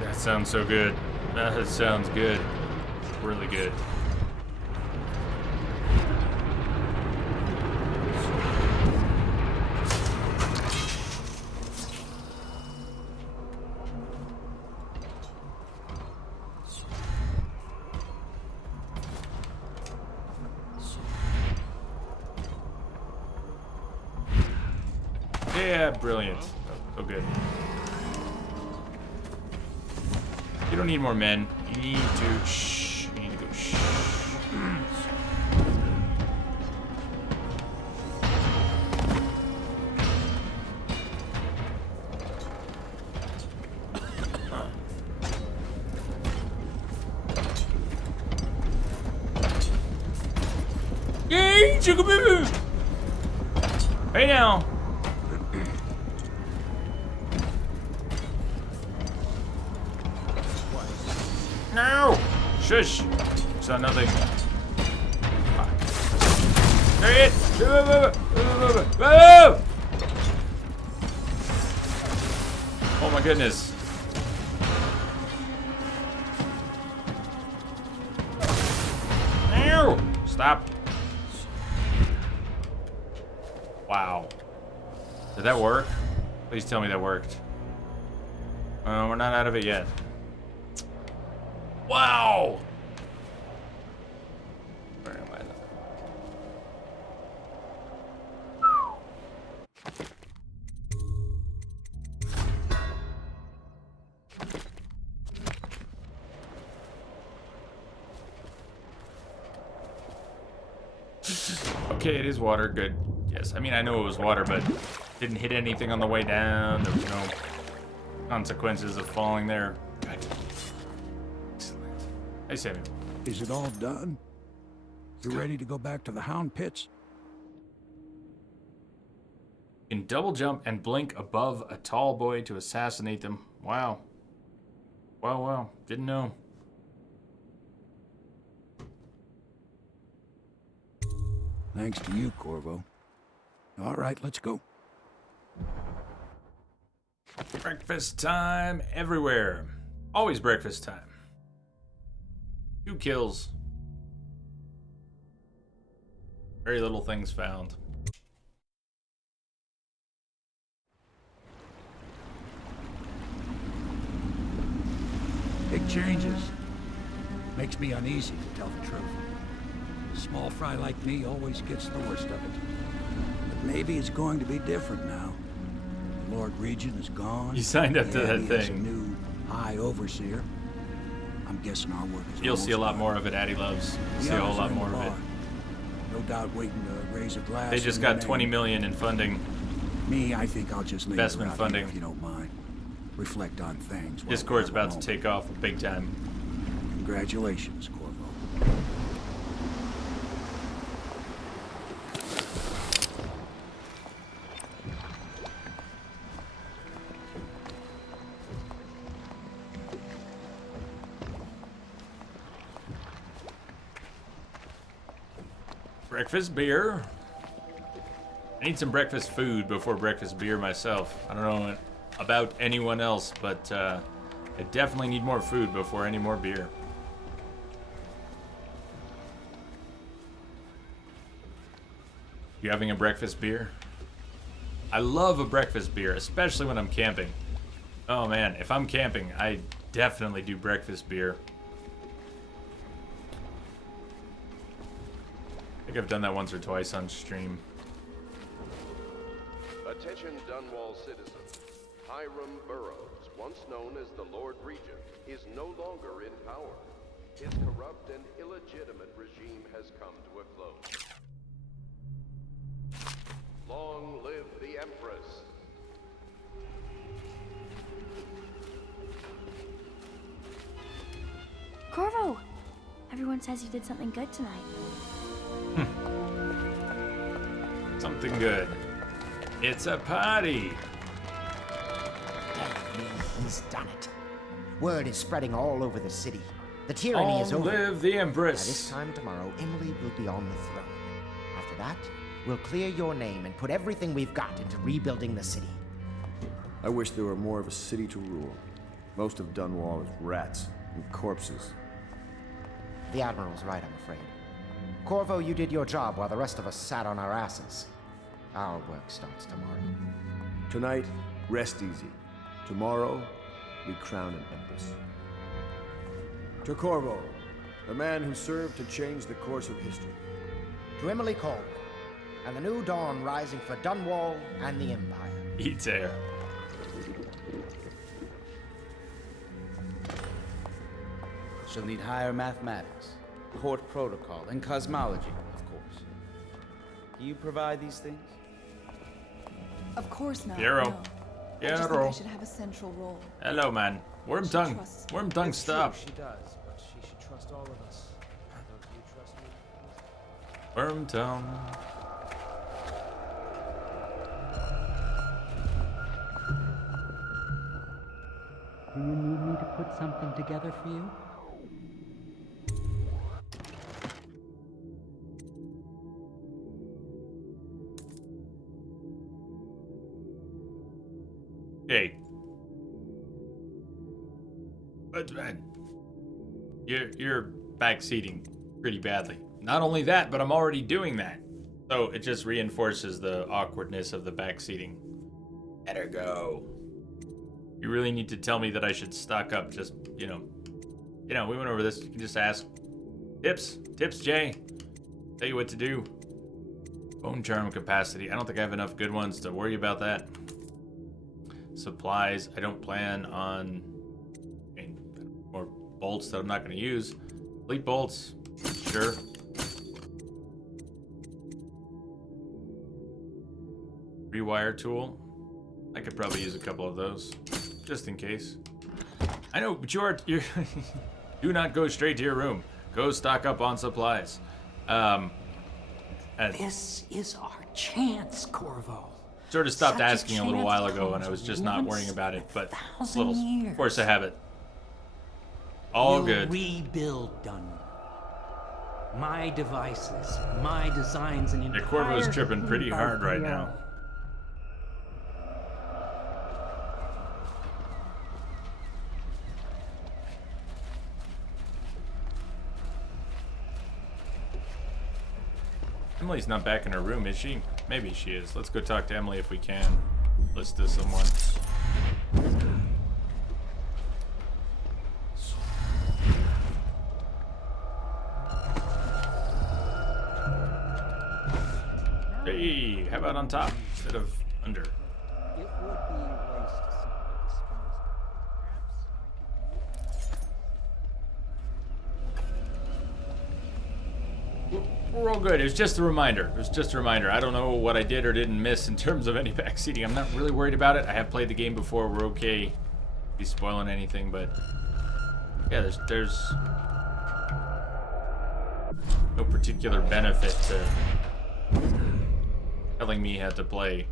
That sounds so good. That sounds good. Really good. Yeah, brilliant. So good. You don't need more men. You need to shh. You need to go shh. Yay, chugaboo! Hey now. No! Shush! Saw nothing. Fuck. There he is! Whoa! Oh my goodness. Ow! Stop. Wow. Did that work? Please tell me that worked. We're not out of it yet. Wow! Where am I though? Okay, it is water. Good. Yes, I mean, I know it was water, but didn't hit anything on the way down. There was no consequences of falling there. Good. Excellent. Hey, Samuel. Is it all done? You ready to go back to the Hound Pits? You can double jump and blink above a tall boy to assassinate them. Wow. Wow. Didn't know. Thanks to you, Corvo. All right, let's go. Breakfast time everywhere. Always breakfast time. 2 kills. Very little things found. Big changes. Makes me uneasy, to tell the truth. A small fry like me always gets the worst of it. But maybe it's going to be different now. The Lord Regent is gone. You signed up to that he has a thing. new High Overseer. I'm guessing our work is You'll see a lot done. more of it, Addy Loves. You'll see a whole lot more of it. No doubt waiting to raise a glass. They just in got your 20 name. million in funding. Me, I think I'll just linger Investment out funding. here if you don't mind. Reflect on things. while Discord's we're about to take off big time. Congratulations, Corvo. Breakfast beer. I need some breakfast food before breakfast beer myself. I don't know about anyone else, but I definitely need more food before any more beer. You having a breakfast beer? I love a breakfast beer, especially when I'm camping. Oh man, if I'm camping, I definitely do breakfast beer. I think I've done that once or twice on stream. Attention Dunwall citizens. Hiram Burroughs, once known as the Lord Regent, is no longer in power. His corrupt and illegitimate regime has come to a close. Long live the Empress. Corvo! Everyone says you did something good tonight. Something good. It's a party. He's done it. Word is spreading all over the city. The tyranny is over. Long live the Empress. By this time tomorrow, Emily will be on the throne. After that, we'll clear your name and put everything we've got into rebuilding the city. I wish there were more of a city to rule. Most of Dunwall is rats and corpses. The Admiral's right, I'm afraid. Corvo, you did your job while the rest of us sat on our asses. Our work starts tomorrow. Tonight, rest easy. Tomorrow, we crown an empress. To Corvo, the man who served to change the course of history. To Emily Colwyn, and the new dawn rising for Dunwall and the Empire. Eats air. She'll need higher mathematics, court protocol, and cosmology, of course. Do you provide these things? Of course not. Piero. No. I just think I Piero. should have a central role. Hello, man. Worm tongue. Worm tongue, stop. She does, but she should trust all of us. Don't you trust me? Worm tongue. Do you need me to put something together for you? Hey. But man, you're backseating pretty badly. Not only that, but I'm already doing that. So it just reinforces the awkwardness of the backseating. Better go. You really need to tell me that I should stock up. Just, you know, we went over this. You can just ask. Tips, Jay. Tell you what to do. Bone charm capacity. I don't think I have enough good ones to worry about that. Supplies. I don't plan on more bolts that I'm not going to use. Fleet bolts. Sure. Rewire tool. I could probably use a couple of those, just in case. I know, but you're do not go straight to your room. Go stock up on supplies. This is our chance, Corvo. Sort of stopped Such a asking a little chance while ago, and I comes was just not once worrying about it. But it's a 1,000 little years. force of habit. All We'll good. Rebuild Dunwall. My devices, my designs, and Yeah, Corvo's tripping pretty hard right now. Emily's not back in her room, is she? Maybe she is. Let's go talk to Emily if we can. Listen to someone. Hey, how about on top instead of under? It would be waste to simply dispose of it. We're all good. It was just a reminder. It was just a reminder. I don't know what I did or didn't miss in terms of any backseating. I'm not really worried about it. I have played the game before. We're okay. Be spoiling anything, but yeah, there's no particular benefit to telling me how to play.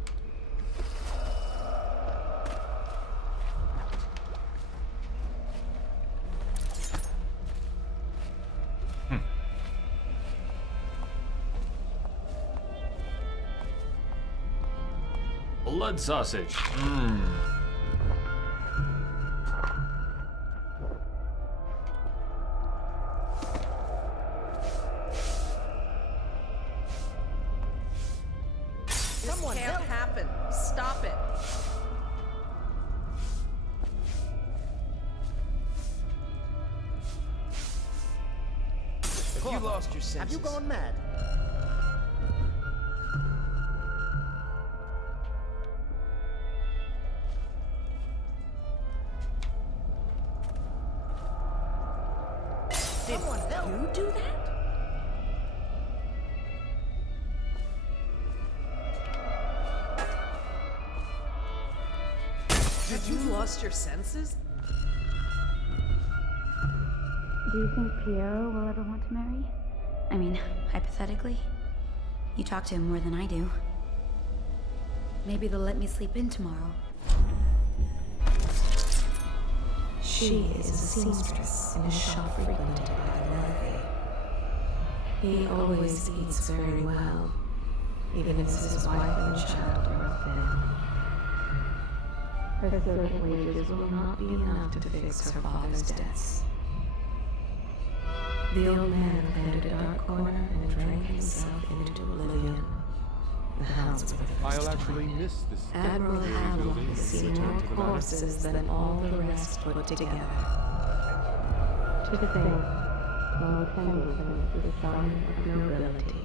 Blood sausage. This can't happen. Stop it. Have you lost your senses? Have you gone mad? Did you do that? Have you lost your senses? Do you think Piero will ever want to marry? I mean, hypothetically. You talk to him more than I do. Maybe they'll let me sleep in tomorrow. She is a seamstress in a shop frequented by the wealthy. He always eats very well, even if his wife and child are thin. Her servant wages will not be enough to fix her father's debts. The old man found a dark corner and drank himself into oblivion. The hounds were the first I'll to actually find it. miss this. Admiral Havelock has seen more corpses than all the rest put together. To think, Lord Pendleton is the son of nobility.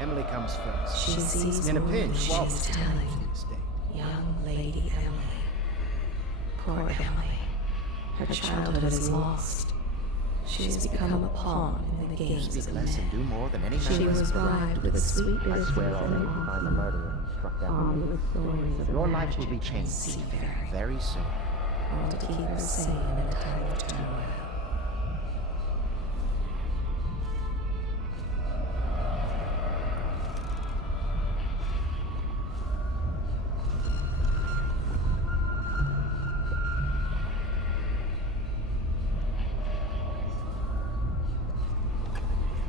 Emily comes first. She sees in a more than pinch. she's telling. Young Lady Emily. Poor Emily. Her childhood is lost. She has become a pawn in the games Speak of less and men. do more than any She man. was bribed with sweet I biscuits swear I'll and make you find the murderer and struck down. armed with stories of Your life will magic be and changed seafaring, very soon. all to keep her sane in a time of turmoil.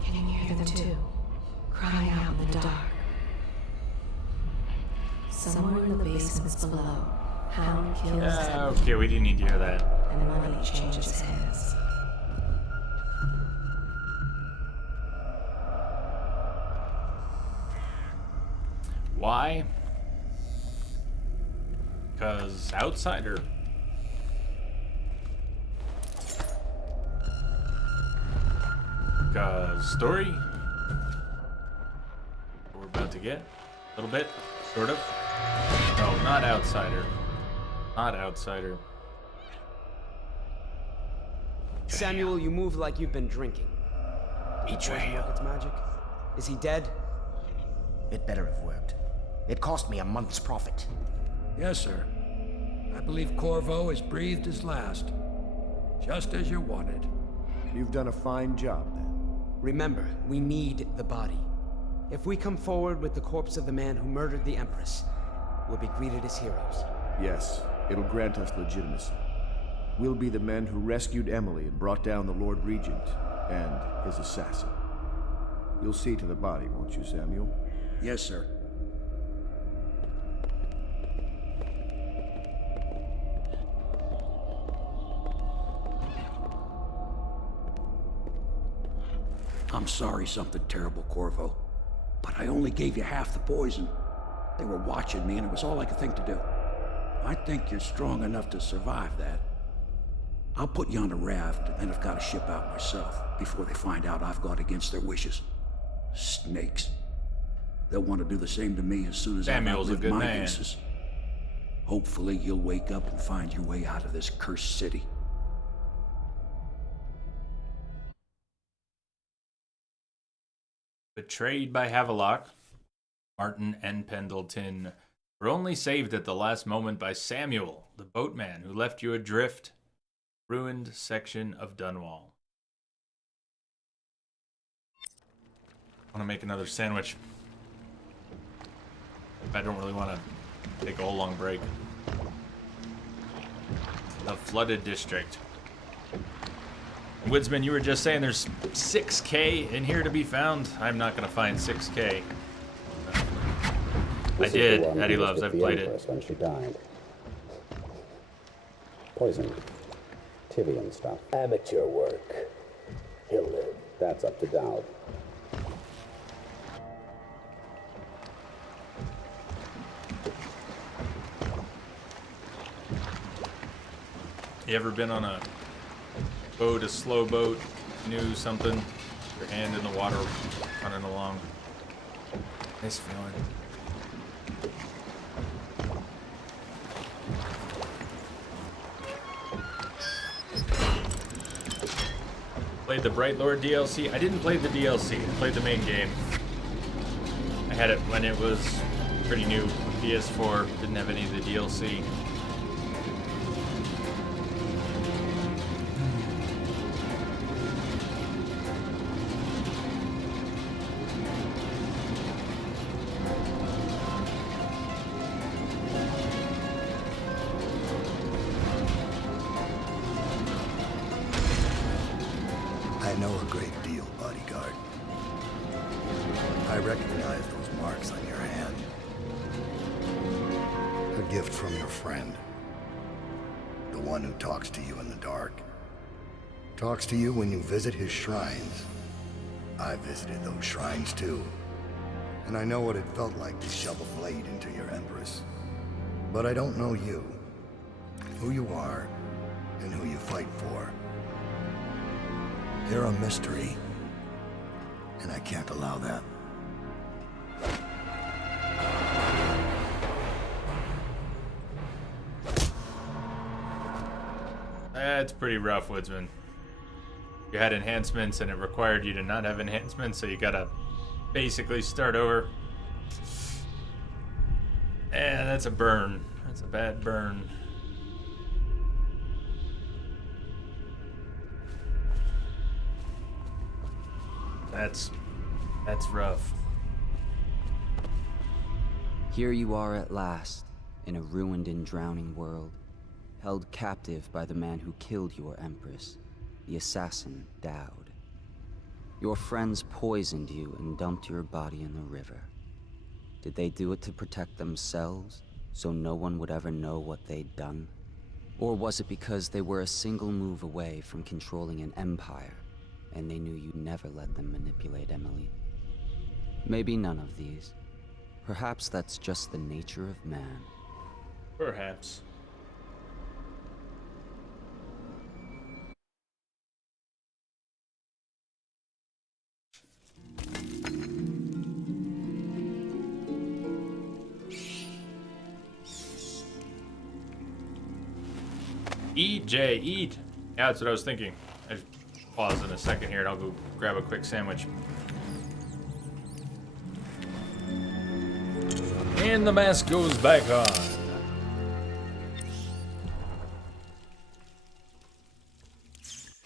Can you hear them too? Crying out in the dark. Somewhere in the basements below, Hound kills them, Okay, we didn't need to hear that. and money changes hands. Why? Because outsider. Because story. What we're about to get. A little bit. Sort of. No, not outsider. Not outsider. Samuel, you move like you've been drinking. Did the poison work its magic? Is he dead? It better have worked. It cost me a month's profit. Yes, sir. I believe Corvo has breathed his last. Just as you wanted. You've done a fine job, then. Remember, we need the body. If we come forward with the corpse of the man who murdered the Empress, we'll be greeted as heroes. Yes, it'll grant us legitimacy. We'll be the men who rescued Emily and brought down the Lord Regent and his assassin. You'll see to the body, won't you, Samuel? Yes, sir. I'm sorry something terrible, Corvo. But I only gave you half the poison. They were watching me, and it was all I could think to do. I think you're strong enough to survive that. I'll put you on a raft, and then I've got to ship out myself before they find out I've gone against their wishes. Snakes. They'll want to do the same to me as soon as Samuel's a I've good outlived my man. uses. Hopefully you'll wake up and find your way out of this cursed city. Betrayed by Havelock, Martin and Pendleton were only saved at the last moment by Samuel, the boatman who left you adrift, ruined section of Dunwall. I want to make another sandwich. I don't really want to take a whole long break. The flooded district. Woodsman, you were just saying there's 6K in here to be found. I'm not going to find 6K. I did. Eddie loves. I've played it. When she died. Poisoned. Tivian stuff. Amateur work. He'll live. That's up to Dowd. You ever been on a boat, a slow boat, canoe, something? Your hand in the water, running along. Nice feeling. Played the Bright Lord DLC. I didn't play the DLC. I played the main game. I had it when it was pretty new. PS4 didn't have any of the DLC. I know a great deal, bodyguard. I recognize those marks on your hand. A gift from your friend. The one who talks to you in the dark. Talks to you when you visit his shrines. I visited those shrines too. And I know what it felt like to shove a blade into your Empress. But I don't know you. Who you are, and who you fight for. You're a mystery, and I can't allow that. That's pretty rough, Woodsman. You had enhancements, and it required you to not have enhancements, so you gotta basically start over. And that's a burn. That's a bad burn. That's rough. Here you are at last, in a ruined and drowning world, held captive by the man who killed your Empress, the assassin Dowd. Your friends poisoned you and dumped your body in the river. Did they do it to protect themselves, so no one would ever know what they'd done? Or was it because they were a single move away from controlling an empire, and they knew you'd never let them manipulate Emily? Maybe none of these. Perhaps that's just the nature of man. Perhaps. Eat, Jay, eat. Yeah, that's what I was thinking. I just pause in a second here and I'll go grab a quick sandwich. And the mask goes back on.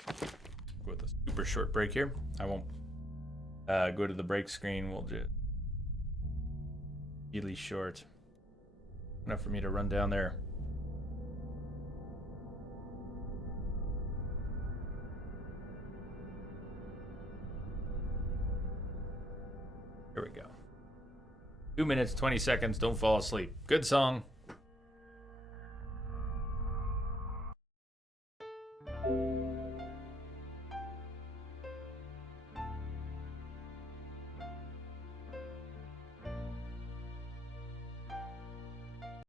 Go with a super short break here. I won't go to the break screen. We'll just really short. Enough for me to run down there. Here we go. 2 minutes, 20 seconds. Don't fall asleep. Good song.